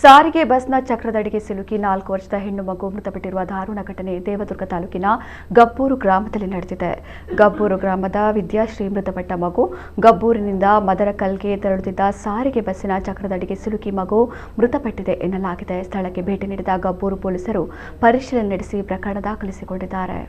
ಸಾರಿಗೆ ಬಸ್ನ ಚಕ್ರದಡಿಗೆ ಸಿಲುಕಿ 4 ವರ್ಷದ ಹೆಣ್ಣು ಮಗು ಮೃತಪಟ್ಟಿರುವ ದಾರುಣ ಘಟನೆ ದೇವದುರ್ಗ ತಾಲೂಕಿನ ಗಬ್ಬೂರು ಗ್ರಾಮದಲ್ಲಿ ನಡೆದಿದೆ. ಗಬ್ಬೂರು ಗ್ರಾಮದ ವಿದ್ಯಾಶ್ರೀ ಮೃತಪಟ್ಟ ಮಗು ಗಬ್ಬೂರಿನಿಂದ ಮದರಕಲ್ಗೆ ತೆರಳುತ್ತಿದ್ದ ಸಾರಿಗೆ ಬಸ್ಸಿನ ಚಕ್ರದಡಿಗೆ ಸಿಲುಕಿ ಮಗು ಮೃತಪಟ್ಟಿದೆ ಎನ್ನಲಾಗಿದೆ. ಸ್ಥಳಕ್ಕೆ ಭೇಟಿ ನೀಡಿದ ಗಬ್ಬೂರು ಪೊಲೀಸರು ಪರಿಶೀಲನೆ ನಡೆಸಿ ಪ್ರಕರಣ ದಾಖಲಿಸಿಕೊಂಡಿದ್ದಾರೆ.